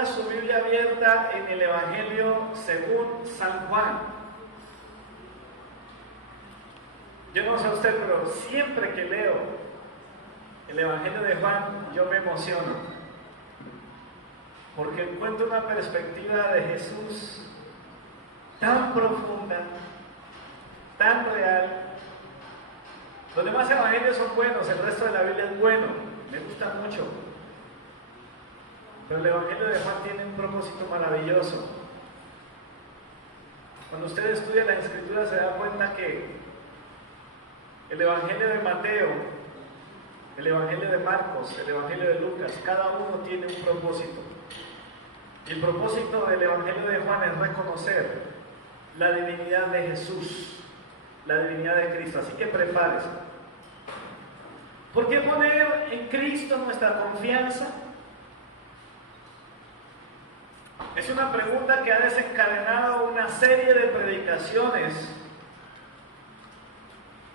tenga su Biblia abierta en el Evangelio según San Juan. Yo no sé usted, pero siempre que leo el Evangelio de Juan, yo me emociono, porque encuentro una perspectiva de Jesús tan profunda, tan real. Los demás evangelios son buenos, el resto de la Biblia es bueno, me gusta mucho. Pero el Evangelio de Juan tiene un propósito maravilloso. Cuando usted estudia la Escritura se da cuenta que el Evangelio de Mateo, el Evangelio de Marcos, el Evangelio de Lucas, cada uno tiene un propósito. Y el propósito del Evangelio de Juan es reconocer la divinidad de Jesús, la divinidad de Cristo. Así que prepárese. ¿Por qué poner en Cristo nuestra confianza? Es una pregunta que ha desencadenado una serie de predicaciones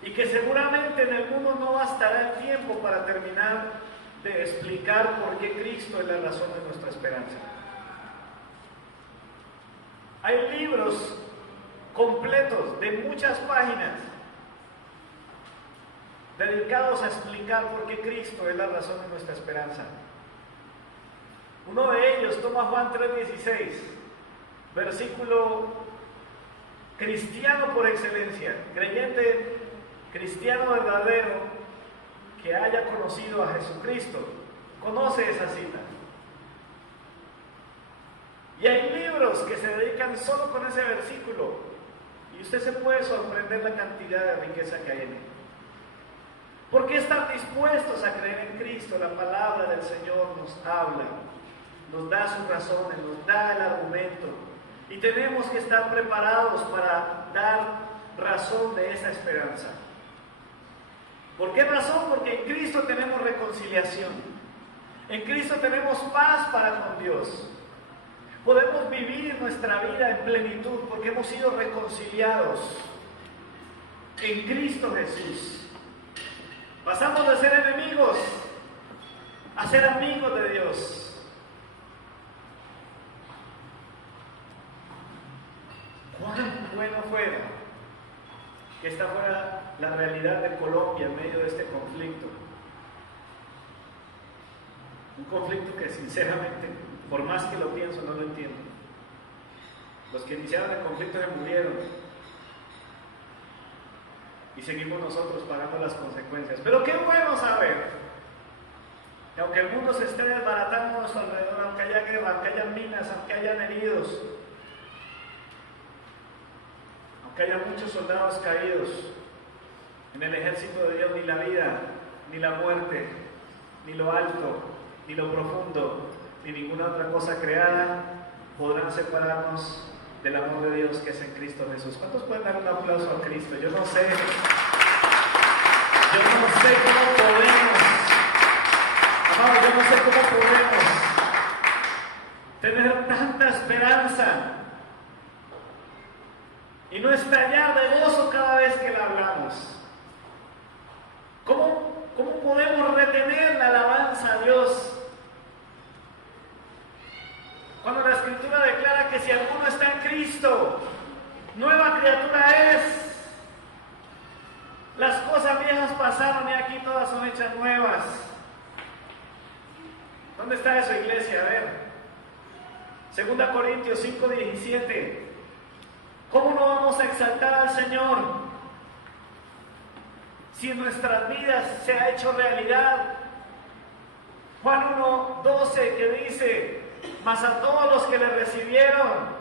y que seguramente en el mundo no bastará el tiempo para terminar de explicar por qué Cristo es la razón de nuestra esperanza. Hay libros completos de muchas páginas dedicados a explicar por qué Cristo es la razón de nuestra esperanza. Uno de ellos toma Juan 3:16, versículo cristiano por excelencia, creyente cristiano verdadero que haya conocido a Jesucristo, conoce esa cita. Y hay libros que se dedican solo con ese versículo, y usted se puede sorprender la cantidad de riqueza que hay en él. ¿Por qué estar dispuestos a creer en Cristo? La palabra del Señor nos habla, nos da sus razones, nos da el argumento, y tenemos que estar preparados para dar razón de esa esperanza. ¿Por qué razón? Porque en Cristo tenemos reconciliación, en Cristo tenemos paz para con Dios. Podemos vivir nuestra vida en plenitud porque hemos sido reconciliados en Cristo Jesús. Pasamos de ser enemigos a ser amigos de Dios. Cuán bueno fuera que esta fuera la realidad de Colombia en medio de este conflicto. Un conflicto que sinceramente, por más que lo pienso, no lo entiendo. Los que iniciaron el conflicto se murieron y seguimos nosotros pagando las consecuencias. Pero qué bueno saber que aunque el mundo se esté desbaratando a nuestro alrededor, aunque haya guerra, aunque haya minas, aunque hayan heridos, aunque haya muchos soldados caídos en el ejército de Dios, ni la vida, ni la muerte, ni lo alto, ni lo profundo, ni ninguna otra cosa creada podrán separarnos del amor de Dios que es en Cristo Jesús. ¿Cuántos pueden dar un aplauso a Cristo? Yo no sé cómo podemos, amados, yo no sé cómo podemos tener tanta esperanza y no estallar de gozo cada vez que la hablamos. ¿Cómo podemos retener la alabanza a Dios cuando la Escritura declara que si alguno está en Cristo, nueva criatura es? Las cosas viejas pasaron y aquí todas son hechas nuevas. ¿Dónde está eso, iglesia? A ver, 2 Corintios 5:17. ¿Cómo no vamos a exaltar al Señor si en nuestras vidas se ha hecho realidad? Juan 1:12, que dice: mas a todos los que le recibieron,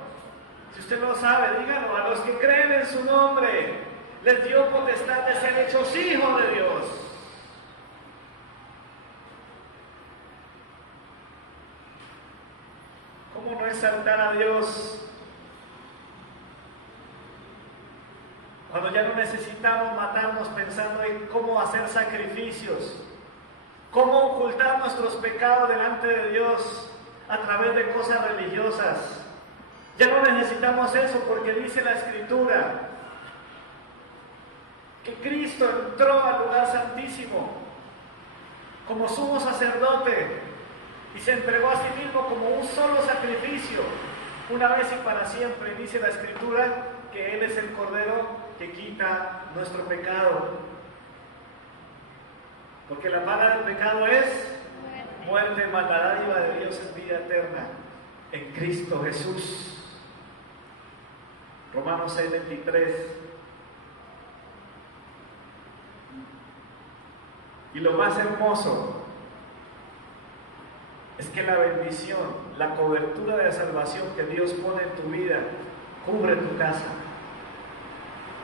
si usted no lo sabe, díganlo, a los que creen en su nombre, les dio potestad de ser hechos hijos de Dios. ¿Cómo no exaltar a Dios cuando ya no necesitamos matarnos pensando en cómo hacer sacrificios, cómo ocultar nuestros pecados delante de Dios a través de cosas religiosas? Ya no necesitamos eso porque dice la Escritura que Cristo entró al lugar santísimo como sumo sacerdote y se entregó a sí mismo como un solo sacrificio, una vez y para siempre. Dice la Escritura que Él es el Cordero que quita nuestro pecado. Porque la paga del pecado es muerte, mas la dádiva de Dios es vida eterna en Cristo Jesús. Romanos 6:23. Y lo más hermoso es que la bendición, la cobertura de la salvación que Dios pone en tu vida, cubre tu casa.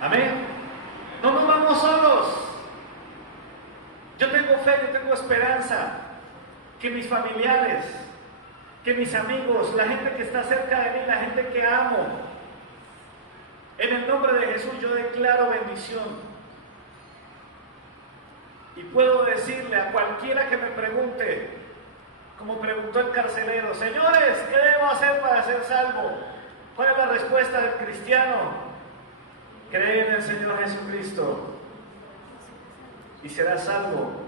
Amén. No nos vamos solos. Yo tengo fe, yo tengo esperanza que mis familiares, que mis amigos, la gente que está cerca de mí, la gente que amo, en el nombre de Jesús yo declaro bendición. Y puedo decirle a cualquiera que me pregunte, como preguntó el carcelero: señores, ¿qué debo hacer para ser salvo? ¿Cuál es la respuesta del cristiano? Cree en el Señor Jesucristo y serás salvo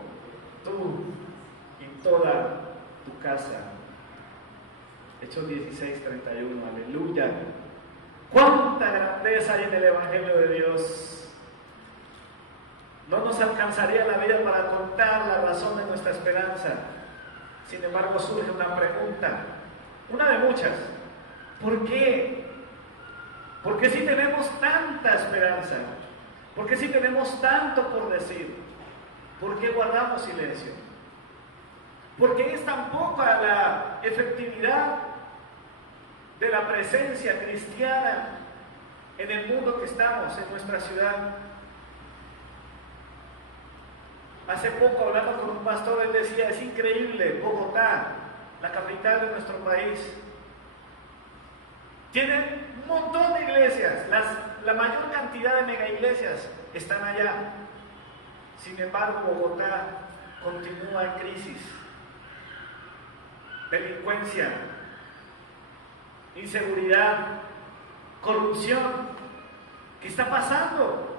tú y toda tu casa. Hechos 16:31. Aleluya. Cuánta grandeza hay en el Evangelio de Dios. No nos alcanzaría la vida para contar la razón de nuestra esperanza. Sin embargo, surge una pregunta, una de muchas: ¿por qué? ¿Por qué si tenemos tanta esperanza? ¿Por qué si tenemos tanto por decir? ¿Por qué guardamos silencio? ¿Por qué es tan poca la efectividad de la presencia cristiana en el mundo que estamos, en nuestra ciudad? Hace poco, hablando con un pastor, él decía: es increíble, Bogotá, la capital de nuestro país, tiene un montón de iglesias, la mayor cantidad de mega iglesias están allá. Sin embargo, Bogotá continúa en crisis, delincuencia, inseguridad, corrupción. ¿Qué está pasando?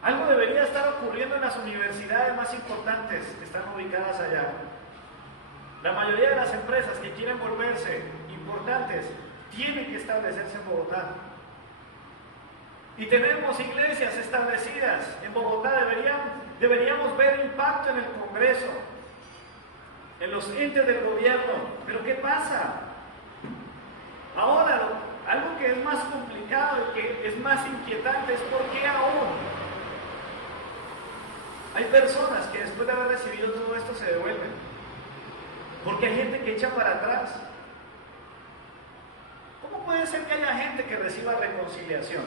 Algo debería estar ocurriendo en las universidades más importantes que están ubicadas allá. La mayoría de las empresas que quieren volverse importantes tienen que establecerse en Bogotá. Y tenemos iglesias establecidas en Bogotá. Deberíamos ver impacto en el Congreso, en los entes del gobierno. Pero ¿qué pasa? Ahora, algo que es más complicado y que es más inquietante es por qué aún hay personas que después de haber recibido todo esto se devuelven. Porque hay gente que echa para atrás. ¿Cómo puede ser que haya gente que reciba reconciliación?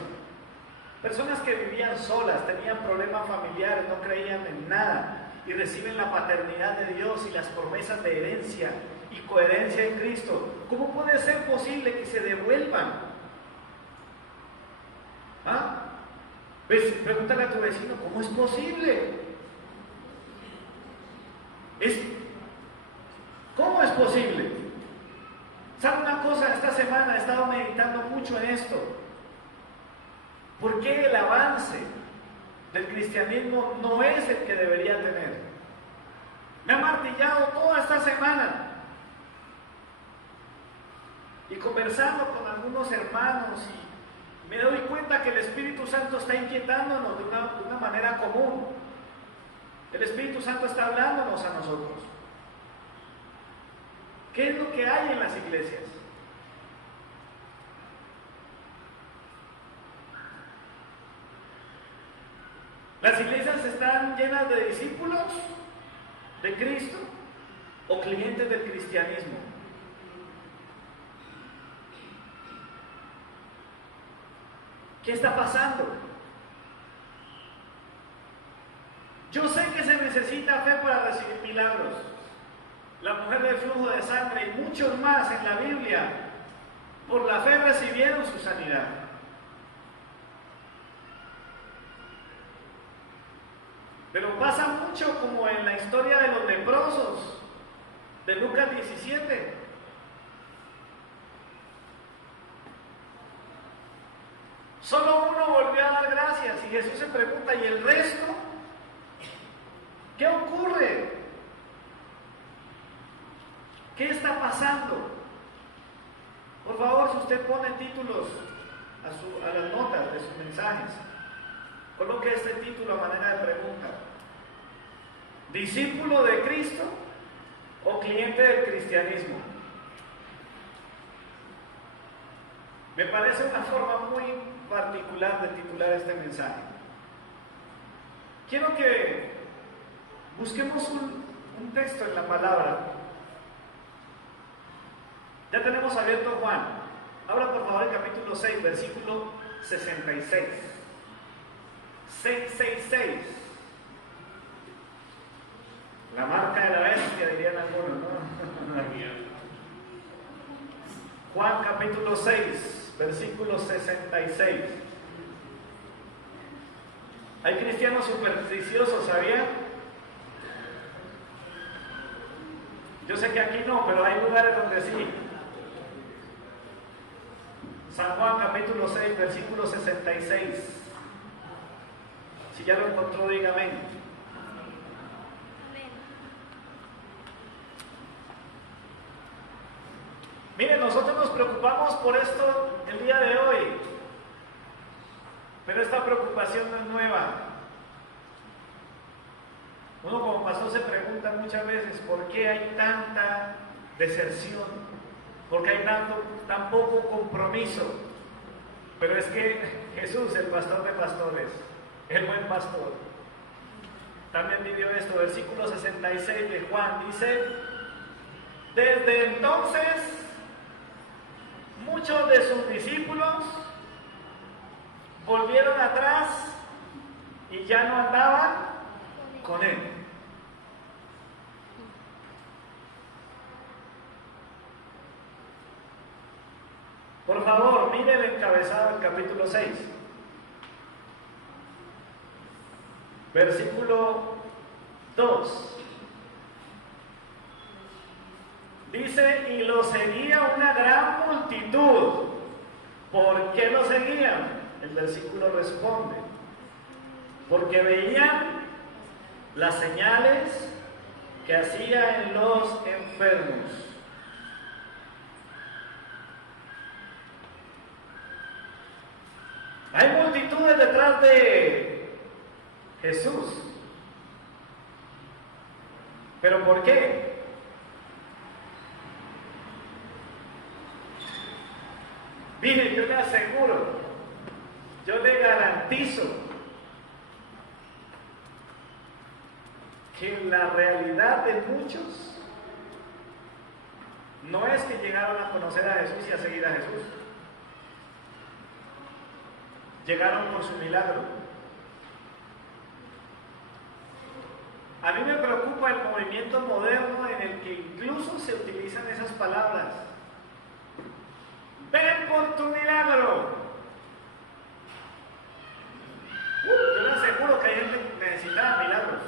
Personas que vivían solas, tenían problemas familiares, no creían en nada y reciben la paternidad de Dios y las promesas de herencia y coherencia en Cristo. ¿Cómo puede ser posible que se devuelvan? ¿Ah? Pregúntale a tu vecino: ¿cómo es posible? ¿Cómo es posible? ¿Sabe una cosa? Esta semana he estado meditando mucho en esto. ¿Por qué el avance del cristianismo no es el que debería tener? Me ha martillado toda esta semana. Y conversando con algunos hermanos, y me doy cuenta que el Espíritu Santo está inquietándonos de una manera común. El Espíritu Santo está hablándonos a nosotros. ¿Qué es lo que hay en las iglesias? ¿Las iglesias están llenas de discípulos de Cristo o clientes del cristianismo? ¿Qué está pasando? Yo sé que se necesita fe para recibir milagros. La mujer del flujo de sangre y muchos más en la Biblia, por la fe recibieron su sanidad. Pero pasa mucho como en la historia de los leprosos, de Lucas 17. Solo uno volvió a dar gracias y Jesús se pregunta: ¿y el resto? ¿Qué ocurre? ¿Qué está pasando? Por favor, si usted pone títulos a las notas de sus mensajes, coloque este título a manera de pregunta: ¿discípulo de Cristo o cliente del cristianismo? Me parece una forma muy particular de titular este mensaje. Quiero que busquemos un texto en la palabra. Ya tenemos abierto Juan. Abra por favor el capítulo 6, versículo 66. 666. La marca de la bestia, dirían algunos, ¿no? Juan capítulo 6, versículo 66. Hay cristianos supersticiosos, ¿sabía? Yo sé que aquí no, pero hay lugares donde sí. San Juan capítulo 6, versículo 66. Si ya lo encontró, dígame. Miren, nosotros nos preocupamos por esto el día de hoy, pero esta preocupación no es nueva. Uno como pastor se pregunta muchas veces por qué hay tanta deserción, por qué hay tan poco compromiso. Pero es que Jesús, el pastor de pastores, el buen pastor, también vivió esto. Versículo 66 de Juan dice: desde entonces muchos de sus discípulos volvieron atrás y ya no andaban con él. Por favor, mire el encabezado del capítulo 6. Versículo 2. Dice: y lo seguía una gran multitud. ¿Por qué lo seguían? El versículo responde: porque veían las señales que hacía en los enfermos. Hay multitudes detrás de Jesús. ¿Pero por qué? Mire, yo le aseguro, yo le garantizo que la realidad de muchos no es que llegaron a conocer a Jesús y a seguir a Jesús. Llegaron por su milagro. A mí me preocupa el movimiento moderno en el que incluso se utilizan esas palabras. Ven por tu milagro. Yo les aseguro que hay gente que necesitaba milagros.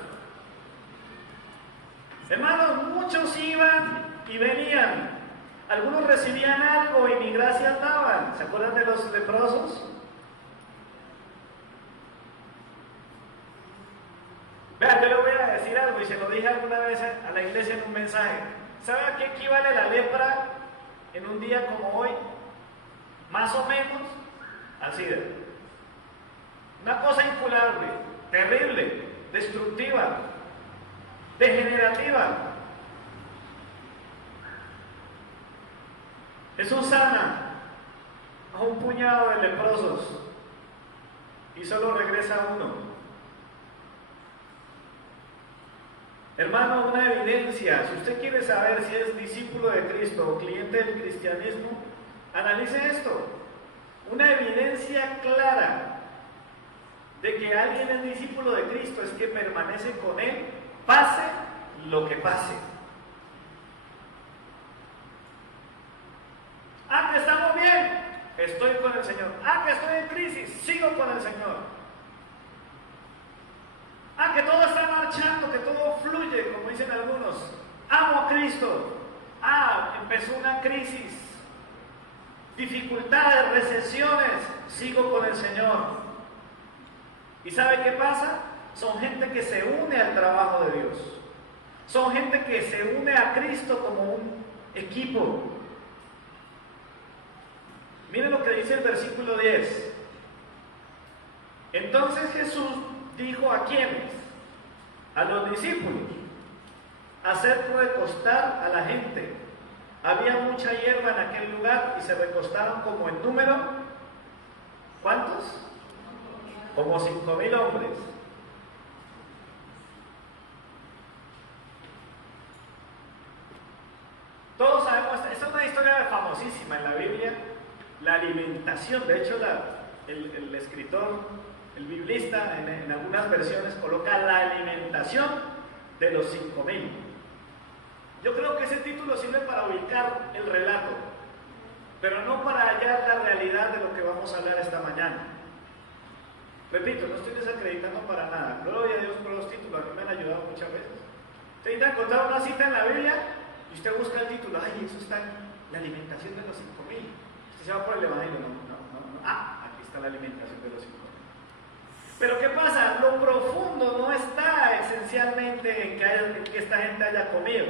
Hermanos, muchos iban y venían. Algunos recibían algo y ni gracias daban. ¿Se acuerdan de los leprosos? Vean, yo le voy a decir algo y se lo dije alguna vez a la iglesia en un mensaje. ¿Sabe a qué equivale la lepra en un día como hoy? Más o menos al SIDA. Una cosa incurable, terrible, destructiva, degenerativa. Jesús sana a un puñado de leprosos y solo regresa uno. Hermano, una evidencia, si usted quiere saber si es discípulo de Cristo o cliente del cristianismo, analice esto. Una evidencia clara de que alguien es discípulo de Cristo es que permanece con Él, pase lo que pase. Ah, que estamos bien, estoy con el Señor. Ah, que estoy en crisis, sigo con el Señor. Ah, que todo está marchando, que todo fluye, como dicen algunos. Amo a Cristo. Ah, empezó una crisis, dificultades, recesiones, sigo con el Señor. ¿Y sabe qué pasa? Son gente que se une al trabajo de Dios. Son gente que se une a Cristo como un equipo. Miren lo que dice el versículo 10. Entonces Jesús dijo a quienes, a los discípulos, hacer recostar a la gente. Había mucha hierba en aquel lugar y se recostaron como en número, ¿cuántos? Como 5,000 hombres. Todos sabemos, esta es una historia famosísima en la Biblia, la alimentación. De hecho, el escritor, el biblista, en algunas versiones coloca la alimentación de los 5,000. Yo creo que ese título sirve para ubicar el relato, pero no para hallar la realidad de lo que vamos a hablar esta mañana. Repito, no estoy desacreditando para nada. Gloria a Dios por los títulos, a mí me han ayudado muchas veces. Usted intenta encontrar una cita en la Biblia y usted busca el título, ay, eso está en la alimentación de los 5,000. Usted se va por el Evangelio, no. Ah, aquí está la alimentación de los 5,000. Pero ¿qué pasa? Lo profundo no está esencialmente en que esta gente haya comido.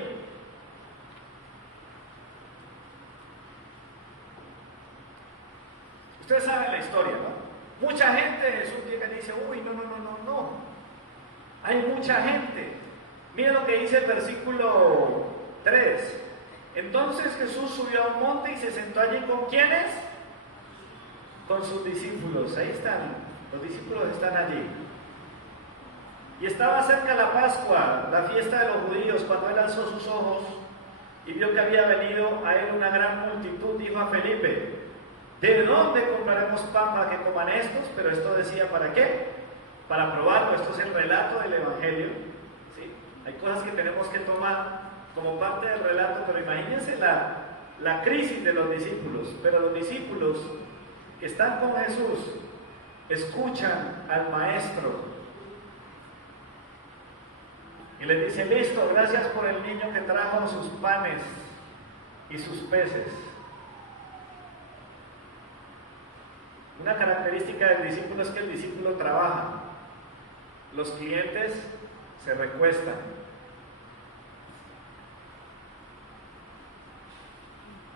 Ustedes saben la historia, ¿no? Mucha gente, Jesús llega y dice, uy, no. Hay mucha gente. Miren lo que dice el versículo 3. Entonces Jesús subió a un monte y se sentó allí ¿con quiénes? Con sus discípulos. Ahí están, los discípulos están allí. Y estaba cerca la Pascua, la fiesta de los judíos. Cuando él alzó sus ojos y vio que había venido a él una gran multitud, dijo a Felipe, ¿de dónde compraremos pan para que coman estos? Pero esto decía, ¿para qué? Para probarlo. Esto es el relato del Evangelio, ¿sí? Hay cosas que tenemos que tomar como parte del relato, pero imagínense la crisis de los discípulos. Pero los discípulos que están con Jesús escuchan al Maestro y les dice, listo, gracias por el niño que trajo sus panes y sus peces. Una característica del discípulo es que el discípulo trabaja. Los clientes se recuestan.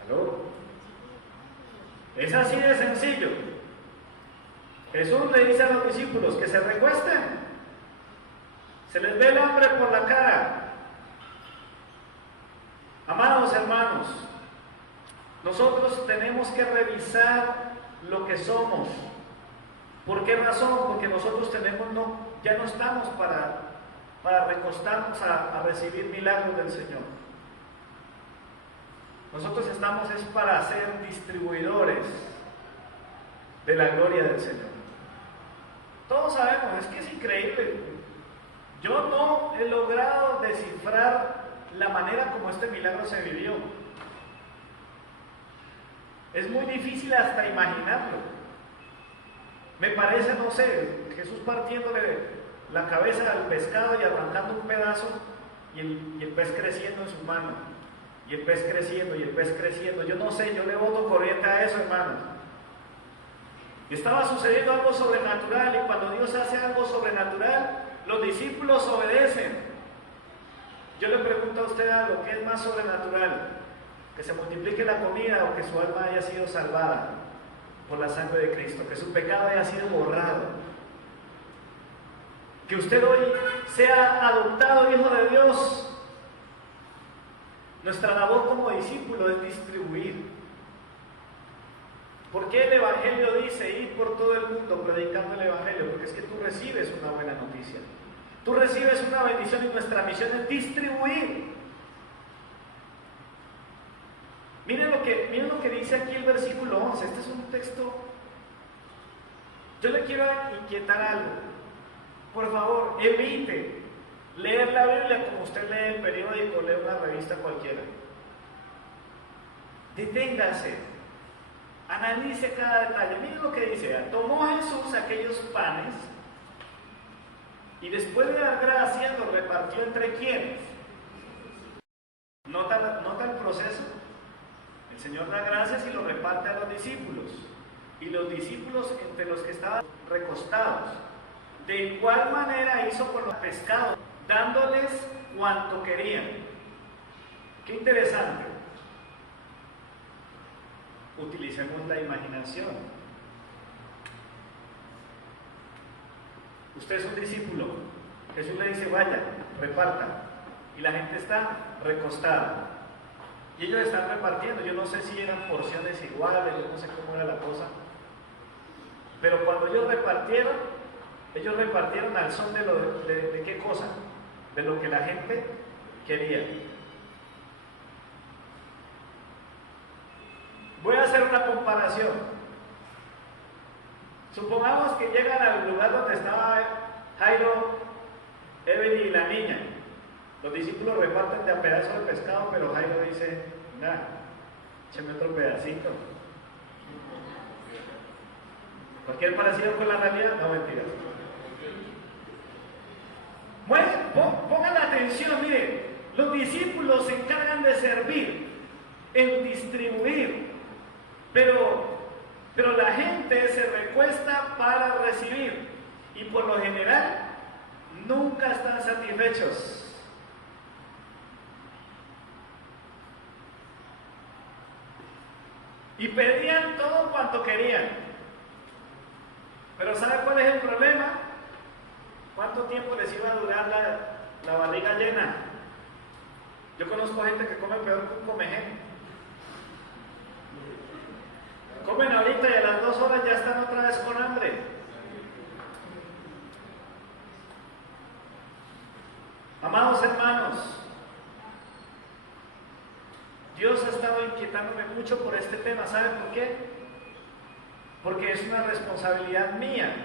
¿Aló? Es así de sencillo. Jesús le dice a los discípulos que se recuesten. Se les ve el hambre por la cara. Amados hermanos, nosotros tenemos que revisar lo que somos. ¿Por qué razón? Porque nosotros ya no estamos para recostarnos a recibir milagros del Señor. Nosotros estamos es para ser distribuidores de la gloria del Señor. Todos sabemos, es que es increíble. Yo no he logrado descifrar la manera como este milagro se vivió. Es muy difícil hasta imaginarlo. Me parece, no sé, Jesús partiéndole la cabeza al pescado y arrancando un pedazo y el pez creciendo en su mano. Y el pez creciendo y el pez creciendo. Yo no sé, yo le boto corriente a eso, hermanos. Estaba sucediendo algo sobrenatural y cuando Dios hace algo sobrenatural, los discípulos obedecen. Yo le pregunto a usted algo, ¿qué es más sobrenatural? ¿Que se multiplique la comida o que su alma haya sido salvada por la sangre de Cristo? ¿Que su pecado haya sido borrado? ¿Que usted hoy sea adoptado hijo de Dios? Nuestra labor como discípulo es distribuir. ¿Por qué el Evangelio dice ir por todo el mundo predicando el Evangelio? Porque es que tú recibes una buena noticia. Tú recibes una bendición y nuestra misión es distribuir. Miren lo que dice aquí el versículo 11. Este es un texto. Yo le quiero inquietar algo. Por favor, evite leer la Biblia como usted lee el periódico, lee una revista cualquiera. Deténgase. Analice cada detalle. Miren lo que dice. Tomó Jesús aquellos panes y después de dar gracias los repartió entre quienes. ¿Nota el proceso? El Señor da gracias y lo reparte a los discípulos. Y los discípulos entre los que estaban recostados. De igual manera hizo con los pescados, dándoles cuanto querían. Qué interesante. utilicemos la imaginación. Usted es un discípulo, Jesús le dice vaya, reparta, y la gente está recostada y ellos están repartiendo. Yo no sé si eran porciones iguales, yo no sé cómo era la cosa, pero cuando ellos repartieron al son de qué cosa, de lo que la gente quería. Voy a hacer una comparación. Supongamos que llegan al lugar donde estaba Jairo, Evelyn y la niña. Los discípulos reparten de a pedazos de pescado, pero Jairo dice, nada, écheme otro pedacito. ¿Cualquier parecido con la realidad? No, mentiras. Bueno, pongan atención, miren, los discípulos se encargan de servir, en distribuir, pero la gente se recuesta para recibir y por lo general nunca están satisfechos. Y pedían todo cuanto querían. Pero ¿sabe cuál es el problema? ¿Cuánto tiempo les iba a durar la barriga llena? Yo conozco gente que come peor que un comején. Comen ahorita y a las 2 horas ya están otra vez con hambre. Amados hermanos, Dios ha estado inquietándome mucho por este tema. ¿Saben por qué? Porque es una responsabilidad mía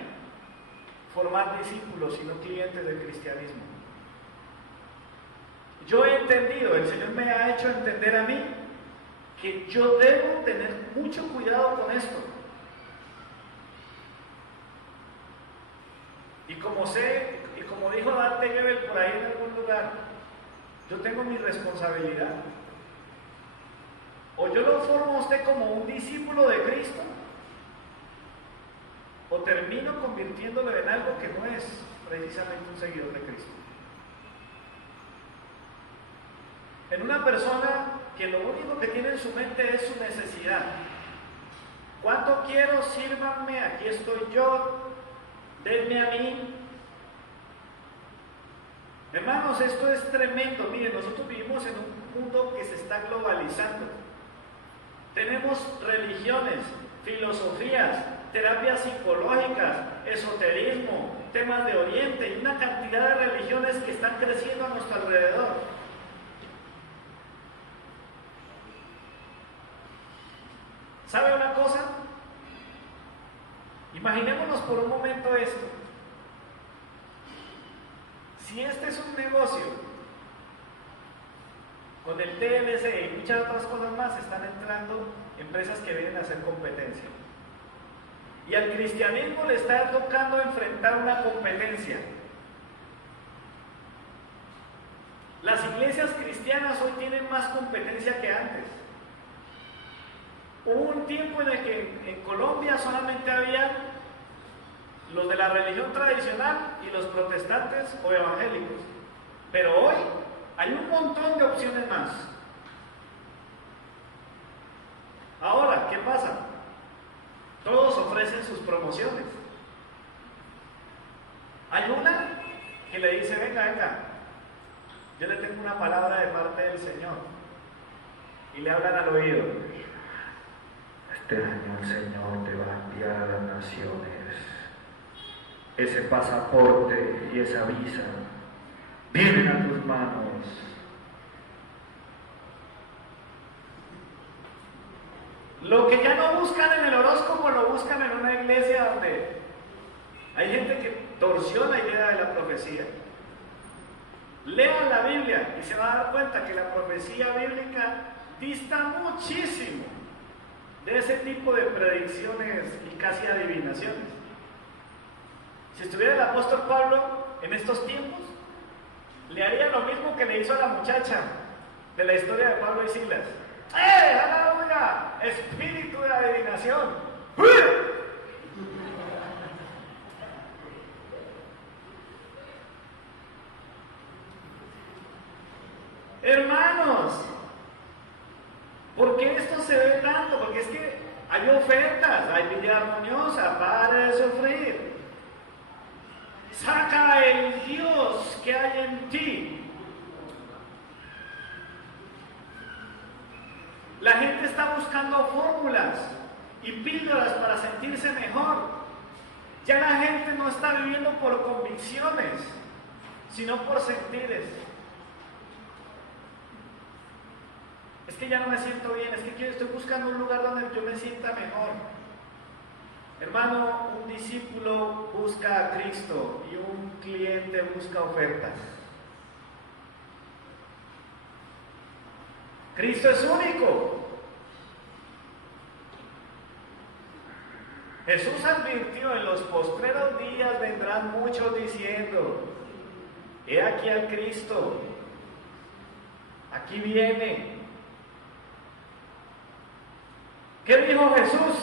formar discípulos y no clientes del cristianismo. Yo he entendido, el Señor me ha hecho entender a mí que yo debo tener mucho cuidado con esto. Y como sé, y como dijo Dante Gebel por ahí en algún lugar, yo tengo mi responsabilidad. O yo lo formo a usted como un discípulo de Cristo, o termino convirtiéndolo en algo que no es precisamente un seguidor de Cristo. En una persona que lo único que tiene en su mente es su necesidad. ¿Cuánto quiero? Sírvanme, aquí estoy yo, denme a mí. Hermanos, esto es tremendo. Miren, nosotros vivimos en un mundo que se está globalizando. Tenemos religiones, filosofías, terapias psicológicas, esoterismo, temas de Oriente y una cantidad de religiones que están creciendo a nuestro alrededor. ¿Sabe una cosa? Imaginémonos por un momento esto. Si este es un negocio, con el TLC y muchas otras cosas más, están entrando empresas que vienen a hacer competencia. Y al cristianismo le está tocando enfrentar una competencia. Las iglesias cristianas hoy tienen más competencia que antes. Hubo un tiempo en el que en Colombia solamente había los de la religión tradicional y los protestantes o evangélicos. Pero hoy hay un montón de opciones más. Ahora, ¿qué pasa? Todos ofrecen sus promociones. Hay una que le dice, venga, yo le tengo una palabra de parte del Señor. Y le hablan al oído. Este año el Señor te va a enviar a las naciones ese pasaporte y esa visa. Vienen a tus manos. Lo que ya no buscan en el horóscopo lo buscan en una iglesia donde hay gente que torció la idea de la profecía. Lean la Biblia y se va a dar cuenta que la profecía bíblica dista muchísimo de ese tipo de predicciones y casi adivinaciones. Si estuviera el apóstol Pablo en estos tiempos, le haría lo mismo que le hizo a la muchacha de la historia de Pablo y Silas. ¡Aleluya! Espíritu de adivinación. Hermanos, ¿por qué esto se ve tanto? Porque es que Hay ofertas, hay vida armoniosa, para de sufrir. Saca el Dios que hay en ti. La gente está buscando fórmulas y píldoras para sentirse mejor. Ya la gente no está viviendo por convicciones, sino por sentires. Es que ya no me siento bien, es que estoy buscando un lugar donde yo me sienta mejor. Hermano, un discípulo busca a Cristo y un cliente busca ofertas. Cristo es único. Jesús advirtió: en los postreros días vendrán muchos diciendo: he aquí al Cristo, aquí viene. ¿Qué dijo Jesús?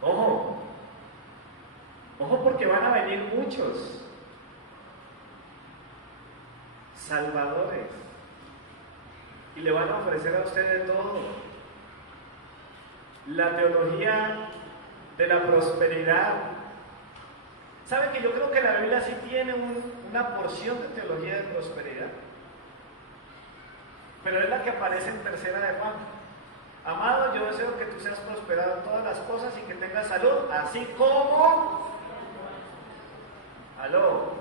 Ojo, ojo, porque van a venir muchos salvadores y le van a ofrecer a usted de todo. La teología de la prosperidad. ¿Sabe que yo creo que la Biblia sí tiene una porción de teología de prosperidad? Pero es la que aparece en Tercera de Juan. Amado, yo deseo que tú seas prosperado en todas las cosas y que tengas salud, así como... Aló.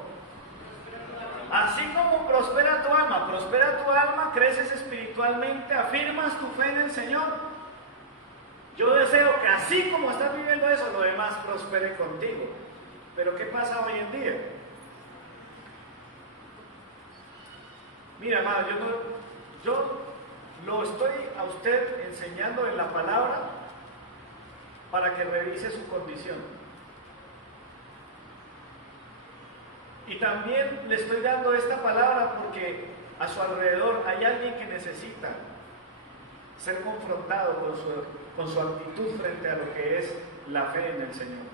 Así como prospera tu alma, creces espiritualmente, afirmas tu fe en el Señor. Yo deseo que así como estás viviendo eso, lo demás prospere contigo. Pero ¿qué pasa hoy en día? Mira, amado, yo lo estoy a usted enseñando en la palabra para que revise su condición. Y también le estoy dando esta palabra porque a su alrededor hay alguien que necesita ser confrontado con su actitud frente a lo que es la fe en el Señor.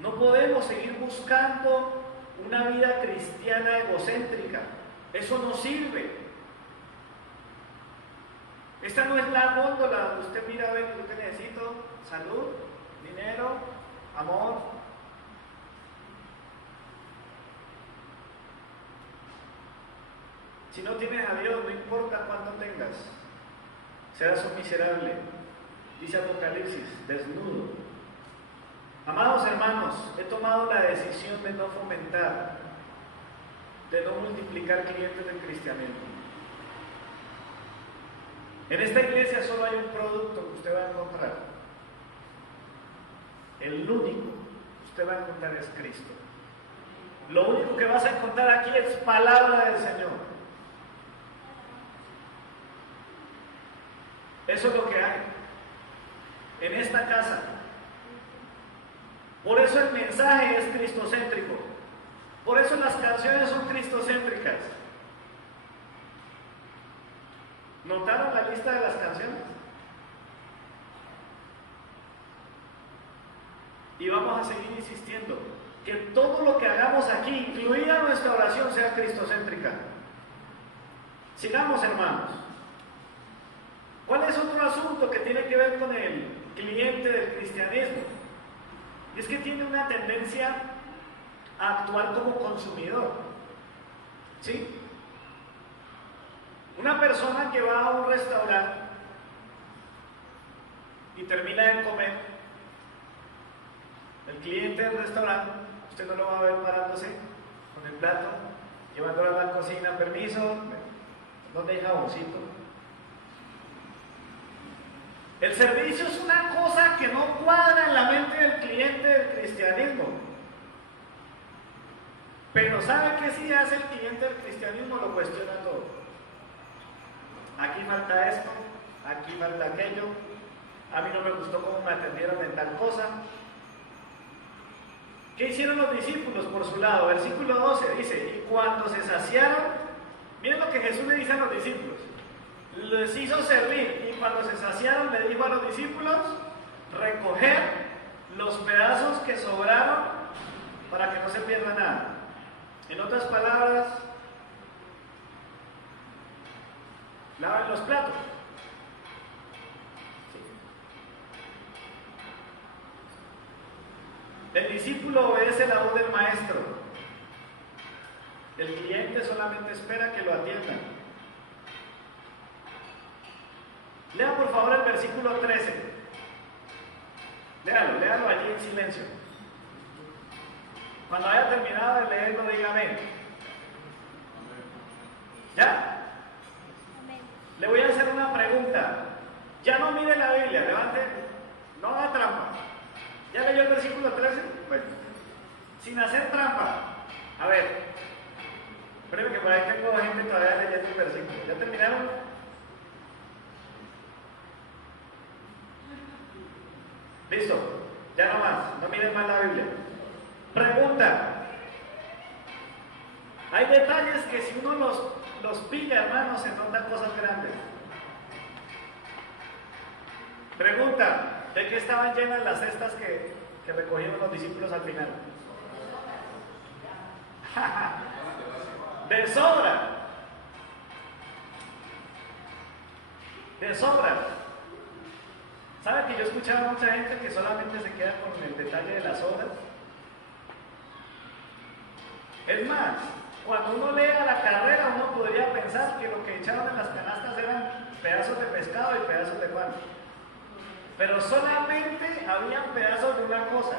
No podemos seguir buscando una vida cristiana egocéntrica. Eso no sirve. Esta no es la góndola donde usted mira a ver lo que necesito: salud, dinero, amor. Si no tienes a Dios, no importa cuánto tengas, serás un miserable. Dice Apocalipsis, desnudo. Amados hermanos, he tomado la decisión de no fomentar, de no multiplicar clientes del cristianismo. En esta iglesia solo hay un producto que usted va a encontrar. El único que usted va a encontrar es Cristo. Lo único que vas a encontrar aquí es palabra del Señor. Eso es lo que hay en esta casa. Por eso el mensaje es cristocéntrico. Por eso las canciones son cristocéntricas. ¿Notaron la lista de las canciones? Y vamos a seguir insistiendo que todo lo que hagamos aquí, incluida nuestra oración, sea cristocéntrica. Sigamos, hermanos. ¿Cuál es otro asunto que tiene que ver con el cliente del cristianismo? Y es que tiene una tendencia a actuar como consumidor. ¿Sí? Una persona que va a un restaurante y termina de comer, el cliente del restaurante, usted no lo va a ver parándose con el plato, llevándolo a la cocina: permiso, ¿dónde hay jaboncito? El servicio es una cosa que no cuadra en la mente del cliente del cristianismo. Pero ¿sabe qué sí hace el cliente del cristianismo? Lo cuestiona todo. Aquí falta esto, aquí falta aquello, a mí no me gustó cómo me atendieron en tal cosa. ¿Qué hicieron los discípulos por su lado? Versículo 12 dice: y cuando se saciaron, miren lo que Jesús le dice a los discípulos, les hizo servir, y cuando se saciaron le dijo a los discípulos: recoger los pedazos que sobraron para que no se pierda nada. En otras palabras, laven los platos. El discípulo obedece la voz del maestro. El cliente solamente espera que lo atiendan. Lea por favor el versículo 13. Léalo allí en silencio. Cuando haya terminado de leerlo, dígame. ¿Ya? Le voy a hacer una pregunta. Ya no mire la Biblia, levante, no haga trampa. ¿Ya leyó el versículo 13? Bueno, sin hacer trampa. A ver, espérenme que por ahí tengo gente todavía leyendo el versículo. ¿Ya terminaron? Listo, ya no más, no miren más la Biblia. Pregunta. Hay detalles que si uno los pilla, hermano, se notan cosas grandes. Pregunta, ¿de qué estaban llenas las cestas que recogieron los discípulos al final? De sobra. De sobra. ¿Sabe que yo he escuchado a mucha gente que solamente se queda con el detalle de las obras? Es más, cuando uno lee a la carrera, uno podría pensar que lo que echaron en las canastas eran pedazos de pescado y pedazos de pan. Pero solamente habían pedazos de una cosa.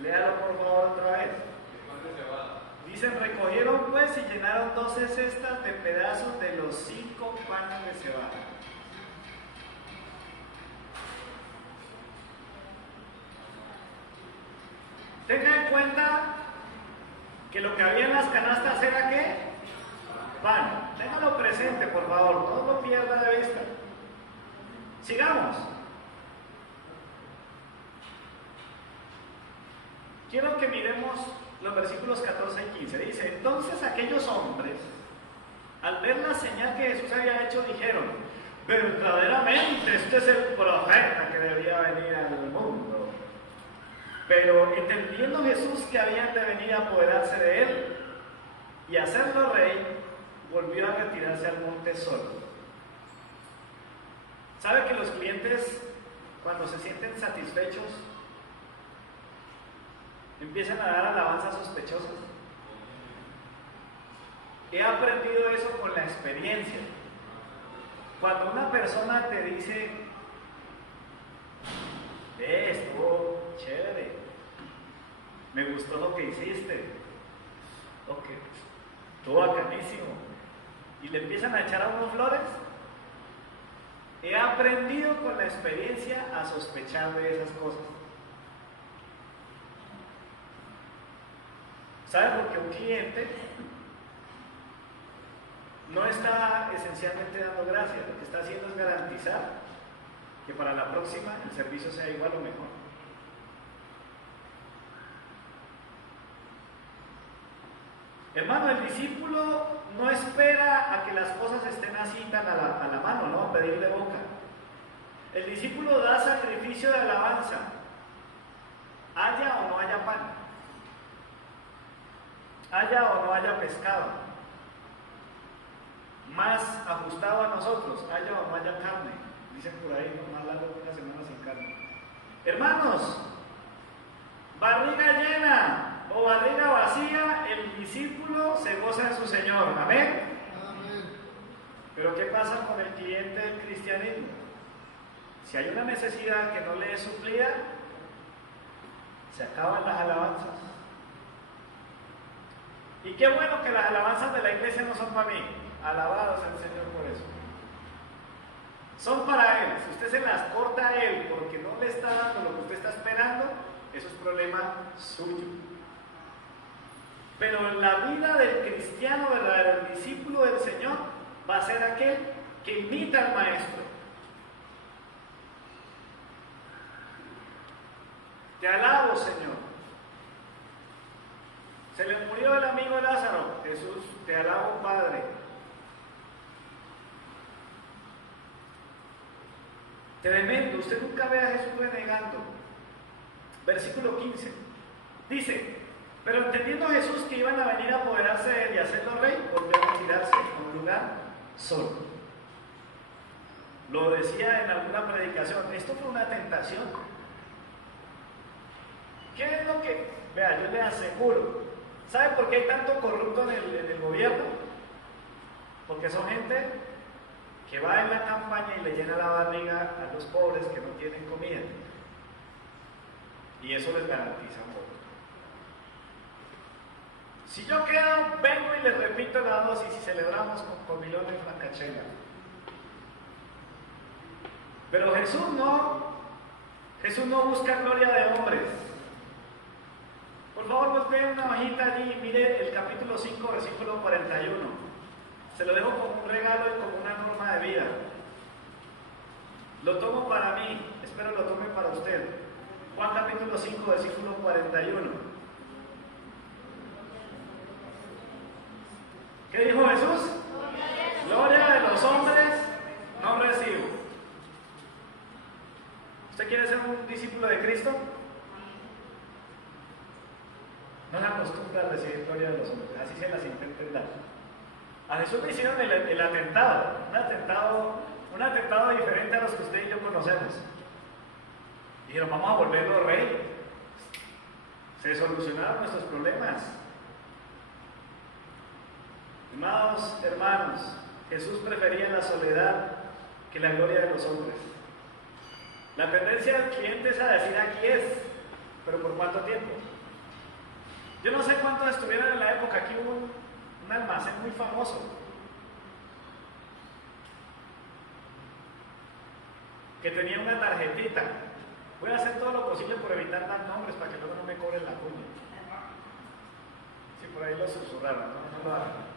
Léalo por favor otra vez. Dicen, recogieron pues y llenaron 12 cestas de pedazos de los 5 panes de cebada. Tenga en cuenta que lo que había en las canastas era ¿qué? Pan. Téngalo presente, por favor, no lo pierda de vista. Sigamos. Quiero que miremos los versículos 14 y 15. Dice, entonces aquellos hombres, al ver la señal que Jesús había hecho, dijeron, verdaderamente este es el profeta que debería venir al mundo. Pero entendiendo Jesús que habían de venir a apoderarse de él y hacerlo rey, volvió a retirarse al monte solo. ¿Sabe que los clientes, cuando se sienten satisfechos, empiezan a dar alabanzas sospechosas? He aprendido eso con la experiencia. Cuando una persona te dice, estuvo chévere, me gustó lo que hiciste, ok, estuvo bacanísimo, y le empiezan a echar a uno flores, he aprendido con la experiencia a sospechar de esas cosas. ¿Sabe? Porque un cliente no está esencialmente dando gracias, lo que está haciendo es garantizar que para la próxima el servicio sea igual o mejor. Hermano, el discípulo no espera a que las cosas estén así tan a la mano, ¿no? A pedirle boca. El discípulo da sacrificio de alabanza, haya o no haya pan, haya o no haya pescado, más ajustado a nosotros, haya o no haya carne. Dicen por ahí, no más largo que una semana sin carne. Hermanos, barriga llena o barriga vacía, el discípulo se goza en su Señor. ¿Amén? Amén. Pero ¿qué pasa con el cliente del cristianismo? Si hay una necesidad que no le es suplida, se acaban las alabanzas. Y qué bueno que las alabanzas de la iglesia no son para mí. Alabados al Señor por eso. Son para Él. Si usted se las corta a Él porque no le está dando lo que usted está esperando, eso es problema suyo. Pero en la vida del cristiano verdadero, el discípulo del Señor, va a ser aquel que imita al Maestro. Te alabo, Señor. Se le murió el amigo Lázaro. Jesús, te alabo, Padre. Tremendo, usted nunca ve a Jesús renegando. Versículo 15. Dice, pero entendiendo Jesús que iban a venir a apoderarse de él y hacerlo rey, volvió a retirarse a un lugar solo. Lo decía en alguna predicación, esto fue una tentación. ¿Qué es lo que? Vea, yo le aseguro. ¿Sabe por qué hay tanto corrupto en el gobierno? Porque son gente que va en la campaña y le llena la barriga a los pobres que no tienen comida. Y eso les garantiza un voto. Si yo quedo, vengo y les repito la dosis y celebramos con millones de francachela. Pero Jesús no busca gloria de hombres. Por favor, pues ve una hojita allí y mire el capítulo 5, versículo 41. Se lo dejo como un regalo y como una norma de vida. Lo tomo para mí, espero lo tome para usted. Juan capítulo 5, versículo 41. ¿Qué dijo Jesús? Gloria de los hombres no recibo. ¿Usted quiere ser un discípulo de Cristo? No se acostumbra a recibir gloria de los hombres, así se las intenten dar. A Jesús le hicieron el atentado, un atentado diferente a los que usted y yo conocemos. Dijeron, vamos a volverlo rey. Se solucionaron nuestros problemas. Amados hermanos, Jesús prefería la soledad que la gloria de los hombres. La tendencia del cliente es a decir aquí es, pero ¿por cuánto tiempo? Yo no sé cuántos estuvieron en la época, aquí hubo un almacén muy famoso. Que tenía una tarjetita. Voy a hacer todo lo posible por evitar dar nombres para que luego no me cobren la cuña. Si por ahí lo susurraron, no lo hagan.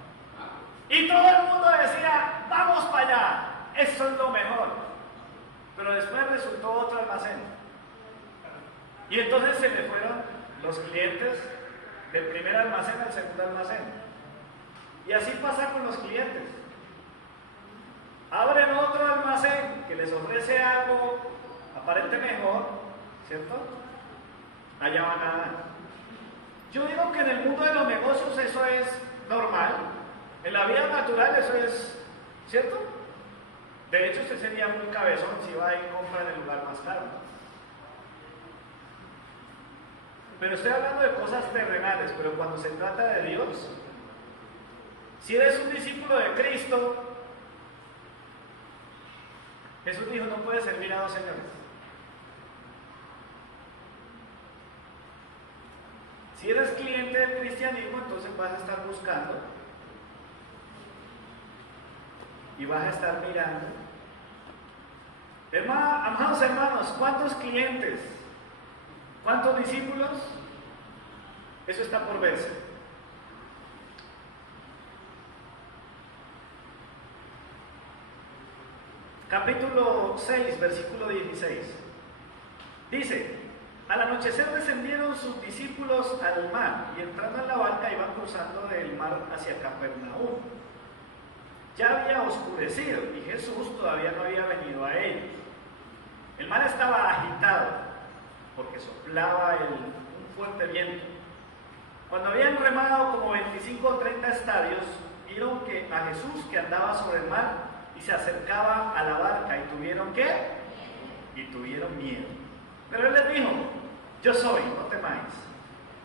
Y todo el mundo decía, vamos para allá, eso es lo mejor. Pero después resultó otro almacén. Y entonces se le fueron los clientes del primer almacén al segundo almacén. Y así pasa con los clientes. Abren otro almacén que les ofrece algo aparente mejor, ¿cierto? Allá van a dar. Yo digo que en el mundo de los negocios eso es normal. En la vida natural eso es, ¿cierto? De hecho, usted sería muy cabezón si va y compra en el lugar más caro. Pero estoy hablando de cosas terrenales, pero cuando se trata de Dios, si eres un discípulo de Cristo, Jesús dijo, no puedes servir a dos señores. Si eres cliente del cristianismo, entonces vas a estar buscando y vas a estar mirando. Amados hermanos, ¿cuántos clientes? ¿Cuántos discípulos? Eso está por verse. Capítulo 6, versículo 16. Dice, al anochecer descendieron sus discípulos al mar y entrando en la barca iban cruzando del mar hacia Capernaum. Ya había oscurecido y Jesús todavía no había venido a ellos. El mar estaba agitado porque soplaba un fuerte viento. Cuando habían remado como 25 o 30 estadios, vieron que a Jesús que andaba sobre el mar y se acercaba a la barca y tuvieron ¿qué? Y tuvieron miedo. Pero él les dijo, yo soy, no temáis.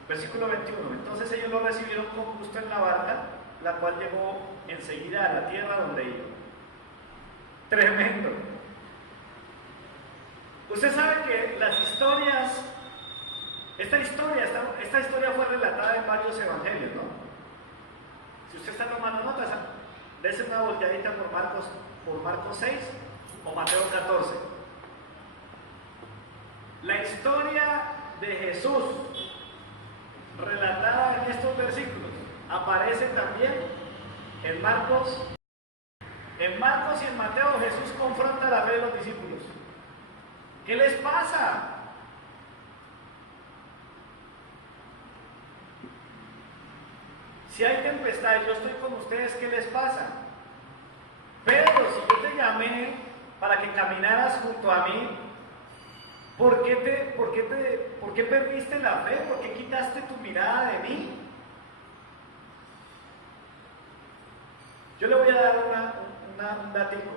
Versículo 21, entonces ellos lo recibieron con gusto en la barca, la cual llegó enseguida a la tierra donde iba. Tremendo. Usted sabe que las historias, esta historia fue relatada en varios evangelios, ¿no? Si usted está tomando notas, dése una volteadita por Marcos 6 o Mateo 14. La historia de Jesús relatada en estos versículos aparece también en Marcos. En Marcos y en Mateo Jesús confronta la fe de los discípulos. ¿Qué les pasa? Si hay tempestad y yo estoy con ustedes, ¿qué les pasa? Pedro, si yo te llamé para que caminaras junto a mí, ¿por qué perdiste la fe? ¿Por qué quitaste tu mirada de mí? Yo le voy a dar un datico.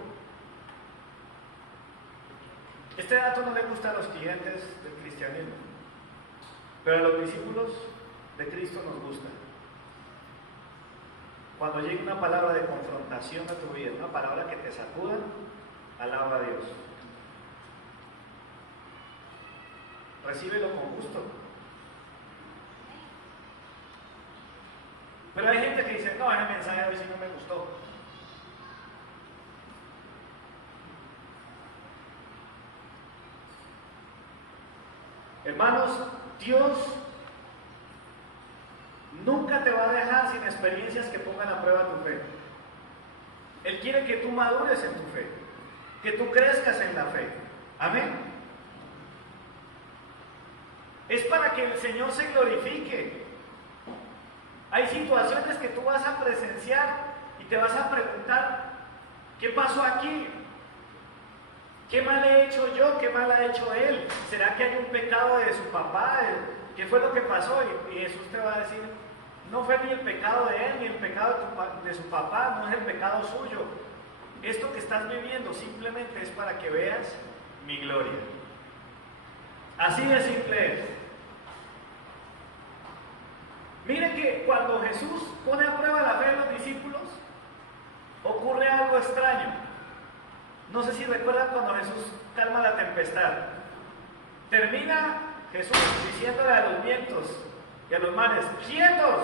Este dato no le gusta a los clientes del cristianismo. Pero a los discípulos de Cristo nos gusta. Cuando llegue una palabra de confrontación a tu vida, una palabra que te sacuda, alaba a Dios. Recíbelo con gusto. Pero hay gente que dice, no, ese mensaje a mí sí no me gustó. Hermanos, Dios nunca te va a dejar sin experiencias que pongan a prueba tu fe. Él quiere que tú madures en tu fe, que tú crezcas en la fe. Amén. Es para que el Señor se glorifique. Hay situaciones que tú vas a presenciar y te vas a preguntar, ¿qué pasó aquí? ¿Qué mal he hecho yo? ¿Qué mal ha hecho él? ¿Será que hay un pecado de su papá? ¿Qué fue lo que pasó? Y Jesús te va a decir, no fue ni el pecado de él, ni el pecado de su papá, no es el pecado suyo. Esto que estás viviendo simplemente es para que veas mi gloria. Así de simple es. Miren que cuando Jesús pone a prueba la fe de los discípulos, ocurre algo extraño. No sé si recuerdan cuando Jesús calma la tempestad. Termina Jesús diciéndole a los vientos y a los mares, ¡quietos!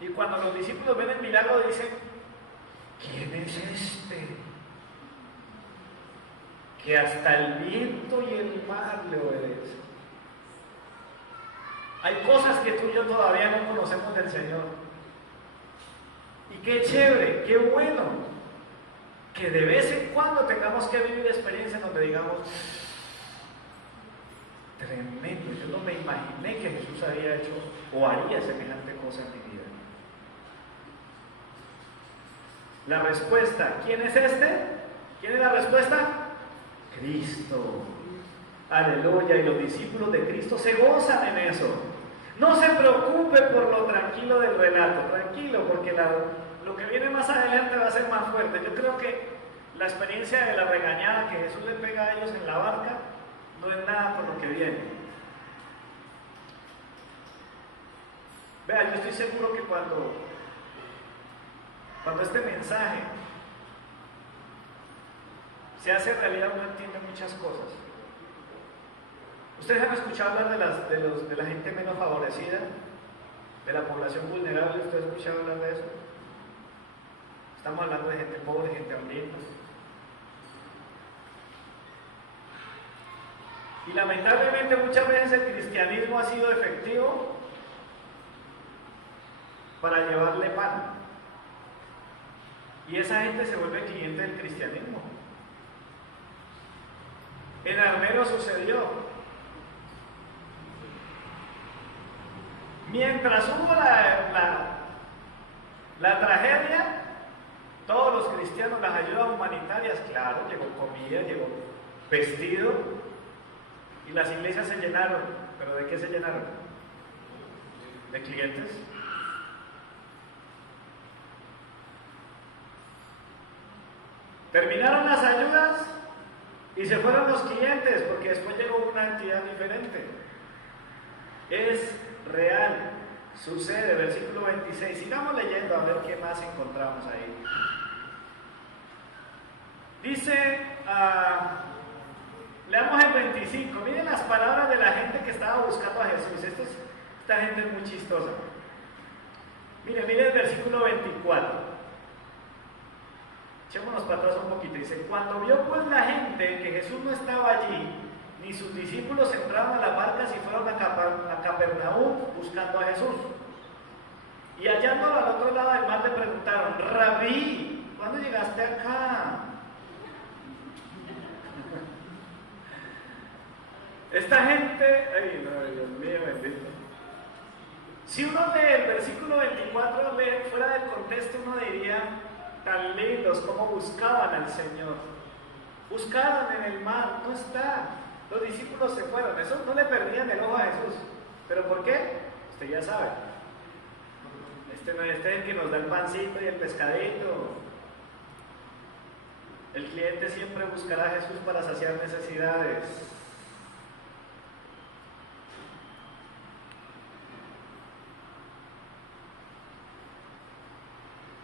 Y cuando los discípulos ven el milagro dicen, ¿quién es este? Que hasta el viento y el mar le obedecen. Hay cosas que tú y yo todavía no conocemos del Señor. Y qué chévere, qué bueno, que de vez en cuando tengamos que vivir experiencias donde digamos, tremendo, yo no me imaginé que Jesús había hecho o haría semejante cosa en mi vida. La respuesta, ¿quién es este? ¿Quién es la respuesta? Cristo. Aleluya. Y los discípulos de Cristo se gozan en eso. No se preocupe por lo tranquilo del relato, tranquilo, porque lo que viene más adelante va a ser más fuerte. Yo creo que la experiencia de la regañada que Jesús le pega a ellos en la barca no es nada por lo que viene. Vea, yo estoy seguro que cuando este mensaje se hace realidad, uno entiende muchas cosas. ¿Ustedes han escuchado hablar de la gente menos favorecida? De la población vulnerable. ¿Ustedes han escuchado hablar de eso? Estamos hablando de gente pobre, gente hambrienta. Y lamentablemente muchas veces el cristianismo ha sido efectivo para llevarle pan. Y esa gente se vuelve cliente del cristianismo. En Armero sucedió. Mientras hubo la tragedia, todos los cristianos, las ayudas humanitarias, claro, llegó comida, llegó vestido, y las iglesias se llenaron. ¿Pero de qué se llenaron? ¿De clientes? Terminaron las ayudas y se fueron los clientes, porque después llegó una entidad diferente. Es real, sucede. Versículo 26, sigamos leyendo a ver qué más encontramos ahí. Dice, leamos el 25, miren las palabras de la gente que estaba buscando a Jesús. Esta gente es muy chistosa. Miren el versículo 24. Echémonos para atrás un poquito. Dice, cuando vio pues la gente que Jesús no estaba allí, ni sus discípulos entraron a las barcas y fueron a Capernaum buscando a Jesús. Y hallándolo al otro lado del mar le preguntaron, Rabí, ¿cuándo llegaste acá? Esta gente, ay no, Dios mío, bendito. Si uno lee el versículo 24, fuera del contexto, uno diría, tan lindos como buscaban al Señor. Buscaron en el mar, no está. Los discípulos se fueron, eso no le perdían el ojo a Jesús. ¿Pero por qué? Usted ya sabe. Este es el que nos da el pancito y el pescadito. El cliente siempre buscará a Jesús para saciar necesidades.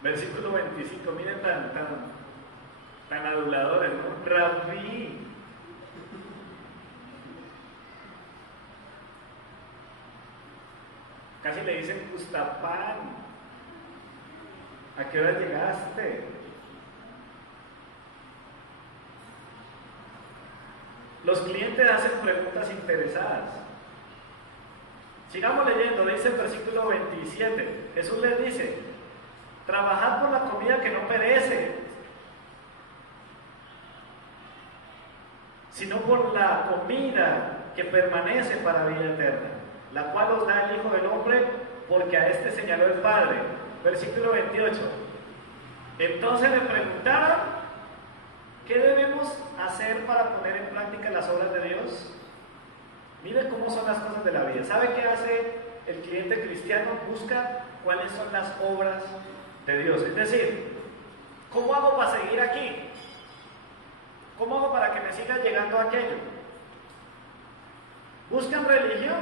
Versículo 25, miren tan aduladores, ¿no? Rabí. Casi le dicen Gustapán. ¿A qué hora llegaste? Los clientes hacen preguntas interesadas. Sigamos leyendo, dice el versículo 27. Jesús les dice: trabajad por la comida que no perece, sino por la comida que permanece para vida eterna, la cual os da el Hijo del Hombre, porque a este señaló el Padre. Versículo 28. Entonces le preguntaron: ¿qué debemos hacer para poner en práctica las obras de Dios? Mire cómo son las cosas de la vida. ¿Sabe qué hace el cliente cristiano? Busca cuáles son las obras de Dios. Es decir, ¿cómo hago para seguir aquí? ¿Cómo hago para que me siga llegando aquello? Buscan religión.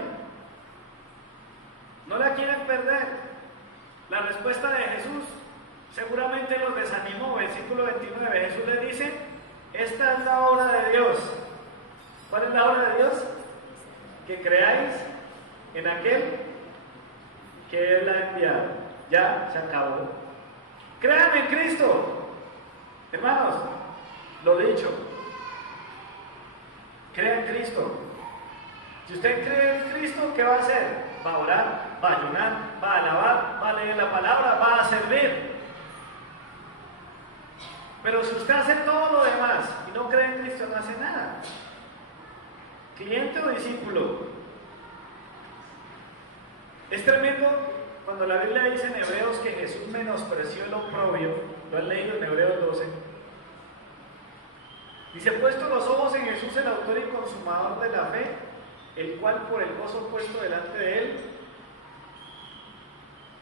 No la quieren perder. La respuesta de Jesús seguramente los desanimó. Versículo 29. Jesús les dice: esta es la obra de Dios. ¿Cuál es la obra de Dios? Que creáis en aquel que Él ha enviado. Ya se acabó. Crean en Cristo. Hermanos, lo dicho. Crea en Cristo. Si usted cree en Cristo, ¿qué va a hacer? Va a orar, va a ayunar, va a alabar, va a leer la palabra, va a servir. Pero si usted hace todo lo demás y no cree en Cristo, no hace nada. Cliente o discípulo. Es tremendo cuando la Biblia dice en Hebreos que Jesús menospreció el oprobio. Lo han leído en Hebreos 12. Dice: puesto los ojos en Jesús, el autor y consumador de la fe, el cual por el gozo puesto delante de él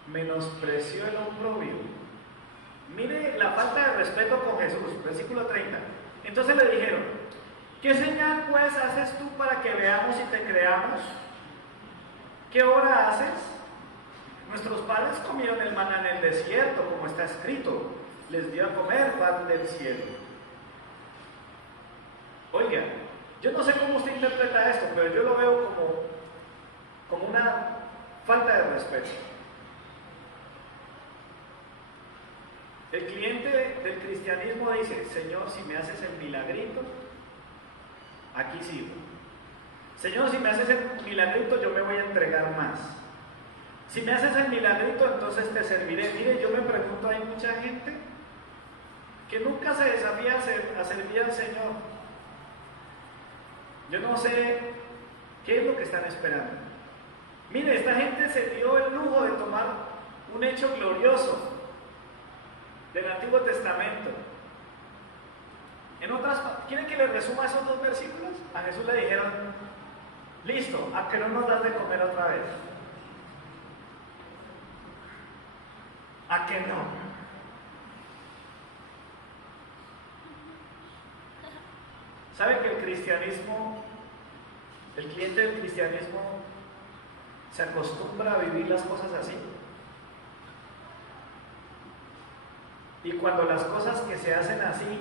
menospreció el oprobio. Mire la falta de respeto con Jesús. Versículo 30. Entonces le dijeron: ¿qué señal pues haces tú para que veamos y te creamos? ¿Qué obra haces? Nuestros padres comieron el maná en el desierto, como está escrito: les dio a comer pan del cielo. Oiga, yo no sé cómo usted interpreta esto, pero yo lo veo como una falta de respeto. El cliente del cristianismo dice: Señor, si me haces el milagrito, aquí sigo. Señor, si me haces el milagrito, yo me voy a entregar más. Si me haces el milagrito, entonces te serviré. Mire, yo me pregunto, hay mucha gente que nunca se desafía a servir al Señor. Yo no sé qué es lo que están esperando. Mire, esta gente se dio el lujo de tomar un hecho glorioso del Antiguo Testamento. ¿Quieren que les resuma esos dos versículos? A Jesús le dijeron: listo, ¿a qué no nos das de comer otra vez? ¿A qué no? ¿Sabe que el cliente del cristianismo se acostumbra a vivir las cosas así? Y cuando las cosas que se hacen así,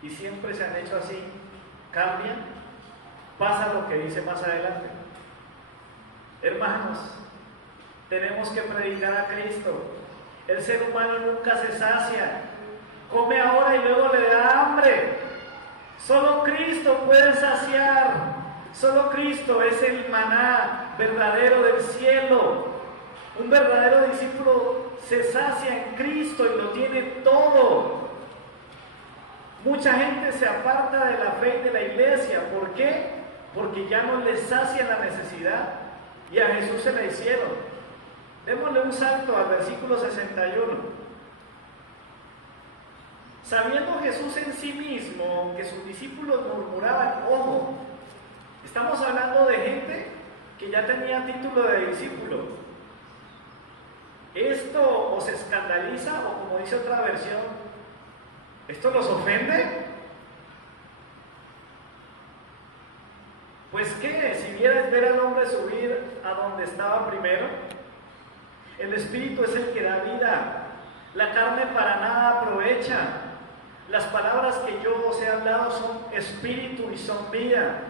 y siempre se han hecho así, cambian, pasa lo que dice más adelante. Hermanos, tenemos que predicar a Cristo. El ser humano nunca se sacia. Come ahora y luego le da hambre. Solo Cristo puede saciar. Solo Cristo es el maná verdadero del cielo. Un verdadero discípulo se sacia en Cristo y lo tiene todo. Mucha gente se aparta de la fe y de la iglesia. ¿Por qué? Porque ya no les sacia la necesidad y a Jesús se la hicieron. Démosle un salto al versículo 61. Sabiendo Jesús en sí mismo que sus discípulos murmuraban, ojo, estamos hablando de gente que ya tenía título de discípulo. ¿Esto os escandaliza? O como dice otra versión, ¿Esto los ofende? Pues qué, si vieras ver al hombre subir a donde estaba primero, el Espíritu es el que da vida, la carne para nada aprovecha. Las palabras que yo os he hablado son espíritu y son vida.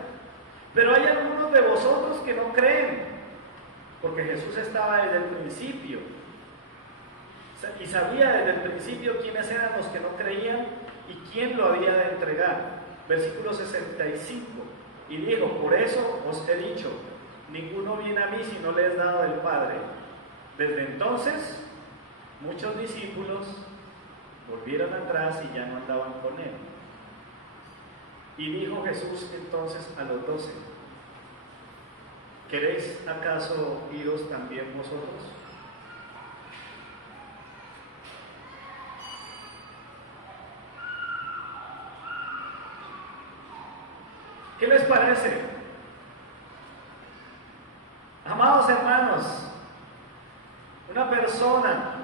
Pero hay algunos de vosotros que no creen, porque Jesús estaba desde el principio y sabía desde el principio quiénes eran los que no creían y quién lo había de entregar. Versículo 65. Y dijo: por eso os he dicho, ninguno viene a mí si no le es dado del Padre. Desde entonces, muchos discípulos volvieron atrás y ya no andaban con él. Y dijo Jesús entonces a los 12: ¿queréis acaso iros también vosotros? ¿Qué les parece? Amados hermanos, una persona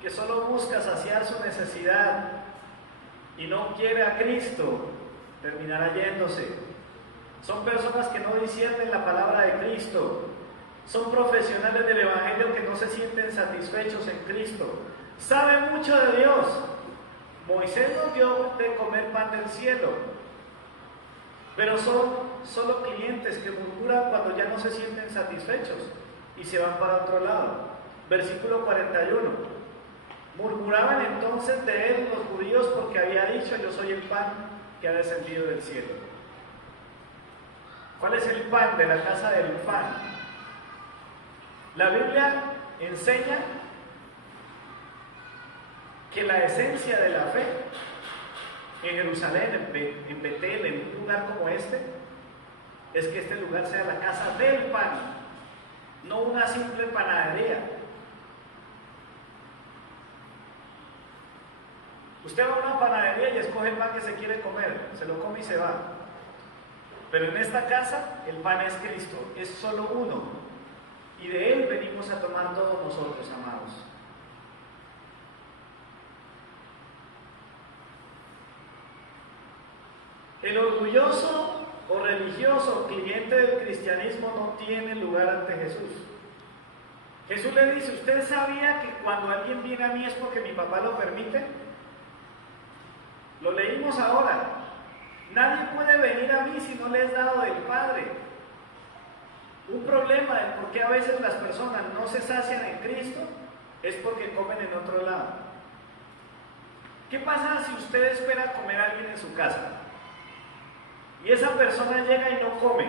que solo busca saciar su necesidad y no quiere a Cristo, terminará yéndose. Son personas que no disciernen la palabra de Cristo. Son profesionales del Evangelio que no se sienten satisfechos en Cristo. Saben mucho de Dios. Moisés nos dio de comer pan del cielo, pero son solo clientes que murmuran cuando ya no se sienten satisfechos y se van para otro lado. Versículo 41. Murmuraban entonces de él los judíos porque había dicho: yo soy el pan que ha descendido del cielo. ¿Cuál es el pan de la casa del pan? La Biblia enseña que la esencia de la fe en Jerusalén, en Betel, en un lugar como este, es que este lugar sea la casa del pan, no una simple panadería. Usted va a una panadería y escoge el pan que se quiere comer, se lo come y se va. Pero en esta casa el pan es Cristo, es solo uno, y de él venimos a tomar todos nosotros, amados. El orgulloso o religioso cliente del cristianismo no tiene lugar ante Jesús. Jesús le dice: ¿usted sabía que cuando alguien viene a mí es porque mi papá lo permite? Lo leímos ahora. Nadie puede venir a mí si no le es dado del Padre. Un problema de por qué a veces las personas no se sacian en Cristo es porque comen en otro lado. ¿Qué pasa si usted espera comer a alguien en su casa y esa persona llega y no come?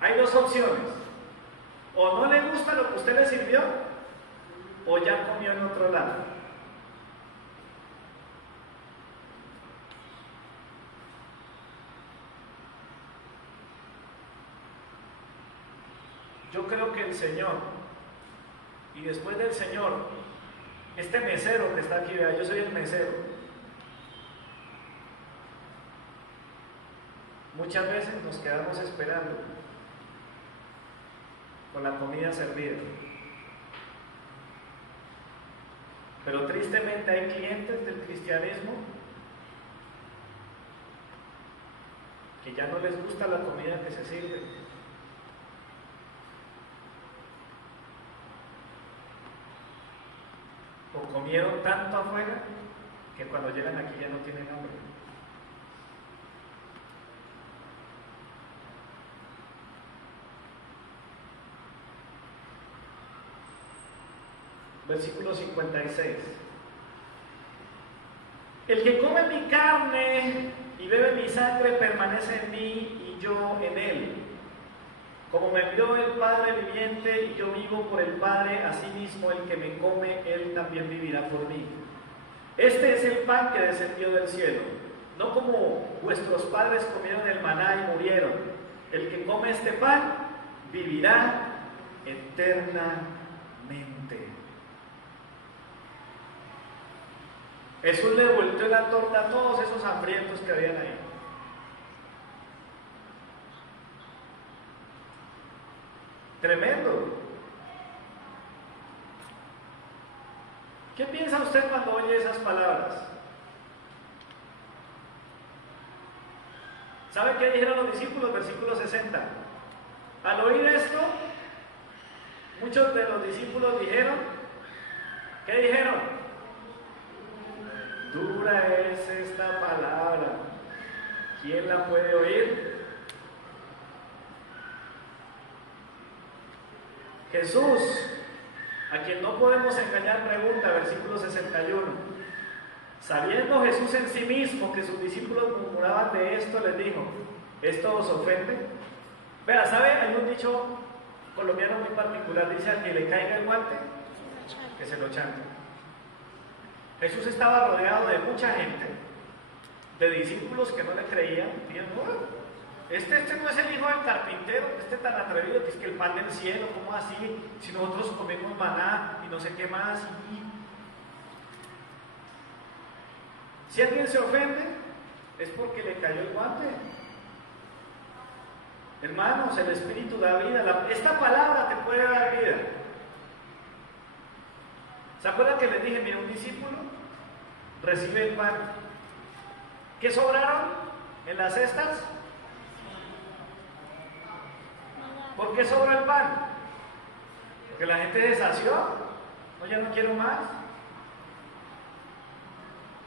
Hay dos opciones: o no le gusta lo que usted le sirvió, o ya comió en otro lado. Yo creo que el Señor, y después del Señor, este mesero que está aquí, vea, yo soy el mesero. Muchas veces nos quedamos esperando con la comida servida. Pero tristemente hay clientes del cristianismo que ya no les gusta la comida que se sirve. O comieron tanto afuera que cuando llegan aquí ya no tienen hambre. Versículo 56. El que come mi carne y bebe mi sangre permanece en mí y yo en él. Como me envió el Padre viviente y yo vivo por el Padre, asimismo el que me come, él también vivirá por mí. Este es el pan que descendió del cielo, no como vuestros padres comieron el maná y murieron. El que come este pan vivirá eternamente. Jesús le volteó la torta a todos esos hambrientos que habían ahí. Tremendo. ¿Qué piensa usted cuando oye esas palabras? ¿Sabe qué dijeron los discípulos? Versículo 60. Al oír esto, muchos de los discípulos dijeron, ¿qué dijeron? Dura es esta palabra, ¿quién la puede oír? Jesús, a quien no podemos engañar, pregunta, versículo 61. Sabiendo Jesús en sí mismo que sus discípulos murmuraban de esto, les dijo, ¿esto os ofende? Vea, ¿sabe? Hay un dicho colombiano muy particular, dice, al que le caiga el guante, que se lo chante. Jesús estaba rodeado de mucha gente, de discípulos que no le creían, dijeron, este no es el hijo del carpintero, este tan atrevido, que es que el pan del cielo, ¿cómo así? Si nosotros comemos maná y no sé qué más. Si alguien se ofende, es porque le cayó el guante. Hermanos, el Espíritu da vida. Esta palabra te puede dar vida. ¿Se acuerdan que les dije, mira, un discípulo recibe el pan? ¿Qué sobraron en las cestas? ¿Por qué sobró el pan? Porque la gente se sació. No, ya no quiero más.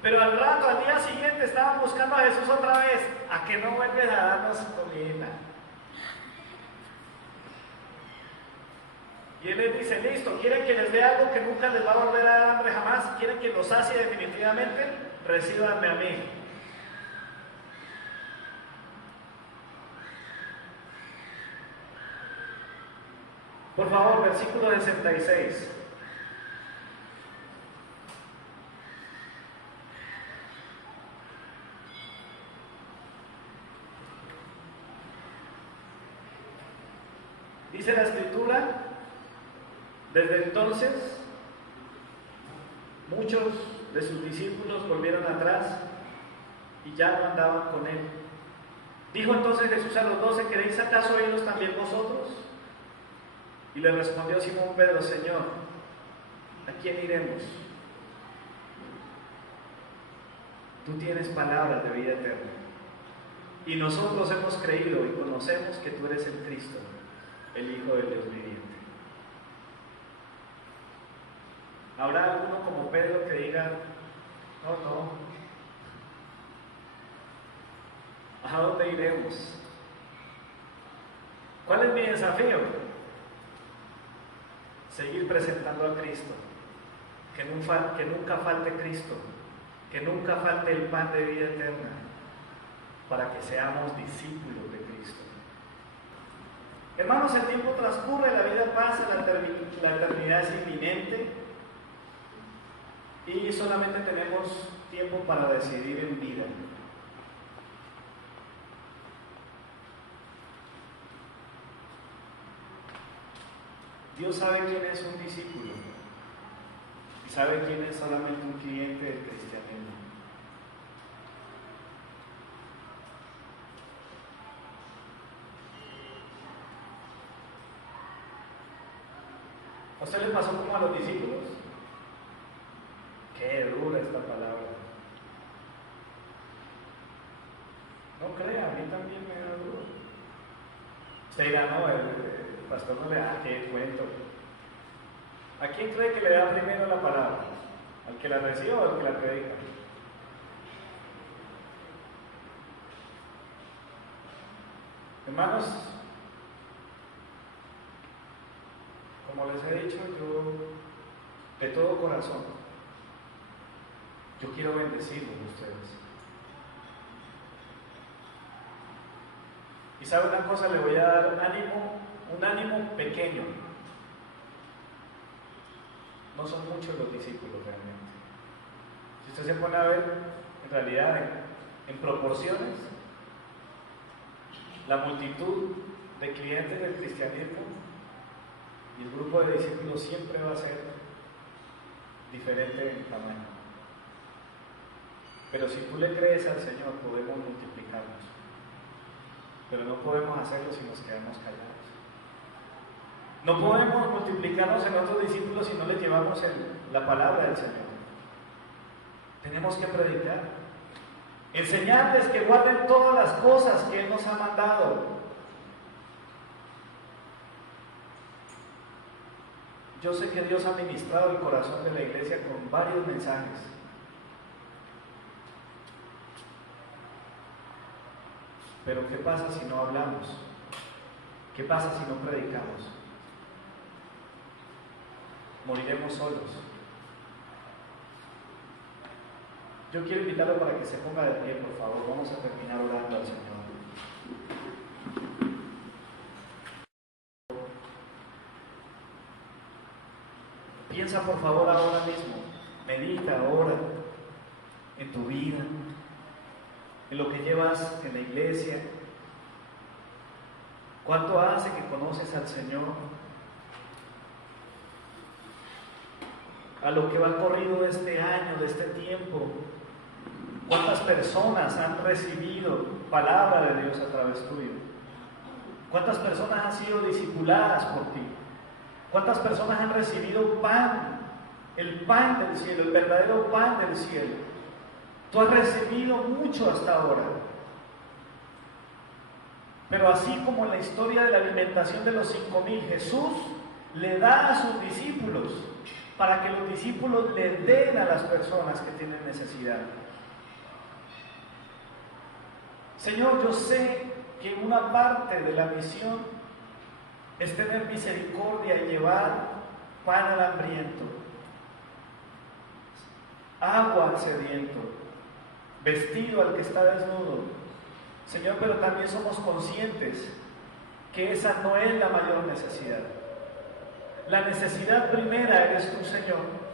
Pero al rato, al día siguiente, estaban buscando a Jesús otra vez. ¿A que no vuelves a darnos comida? Y Él les dice, listo, ¿quieren que les dé algo que nunca les va a volver a dar hambre jamás? ¿Quieren que los sacie definitivamente? Recíbanme a mí. Por favor, versículo 66. Dice la Escritura, desde entonces muchos de sus discípulos volvieron atrás y ya no andaban con Él. Dijo entonces Jesús a los 12, ¿queréis acaso irnos también vosotros? Y le respondió Simón Pedro, Señor, ¿a quién iremos? Tú tienes palabras de vida eterna. Y nosotros hemos creído y conocemos que tú eres el Cristo, el Hijo del Dios viviente. ¿Habrá alguno como Pedro que diga, no, ¿a dónde iremos? ¿Cuál es mi desafío? Seguir presentando a Cristo, que nunca falte Cristo, que nunca falte el pan de vida eterna, para que seamos discípulos de Cristo. Hermanos, el tiempo transcurre, la vida pasa, la eternidad es inminente y solamente tenemos tiempo para decidir en vida. Dios sabe quién es un discípulo y sabe quién es solamente un cliente del cristianismo. ¿A usted le pasó como a los discípulos? Qué dura esta palabra. No crea, a mí también me da duro. Usted dirá, no, el pastor no le da, qué cuento. ¿A quién cree que le da primero la palabra? ¿Al que la recibe o al que la predica? Hermanos, como les he dicho, yo de todo corazón, yo quiero bendecirlos a ustedes. Y sabe una cosa, le voy a dar un ánimo pequeño. No son muchos los discípulos realmente. Si usted se pone a ver, en realidad, en proporciones, la multitud de clientes del cristianismo y el grupo de discípulos siempre va a ser diferente en tamaño. Pero si tú le crees al Señor, podemos multiplicarnos. Pero no podemos hacerlo si nos quedamos callados. No podemos multiplicarnos en otros discípulos si no les llevamos la palabra del Señor. Tenemos que predicar, enseñarles que guarden todas las cosas que Él nos ha mandado. Yo sé que Dios ha ministrado el corazón de la iglesia con varios mensajes. Pero ¿qué pasa si no hablamos? ¿Qué pasa si no predicamos? Moriremos solos. Yo quiero invitarlo para que se ponga de pie, por favor. Vamos a terminar orando al Señor. Piensa por favor ahora mismo, medita ahora en tu vida, en lo que llevas en la iglesia. ¿Cuánto hace que conoces al Señor? A lo que va corrido de este año, de este tiempo. ¿Cuántas personas han recibido palabra de Dios a través tuyo? ¿Cuántas personas han sido discipuladas por ti? ¿Cuántas personas han recibido pan? El pan del cielo, el verdadero pan del cielo. Tú has recibido mucho hasta ahora. Pero así como en la historia de la alimentación de los 5,000, Jesús le da a sus discípulos para que los discípulos le den a las personas que tienen necesidad. Señor, yo sé que una parte de la misión es tener misericordia y llevar pan al hambriento, agua al sediento, vestido al que está desnudo. Señor, pero también somos conscientes que esa no es la mayor necesidad. La necesidad primera eres tú, Señor.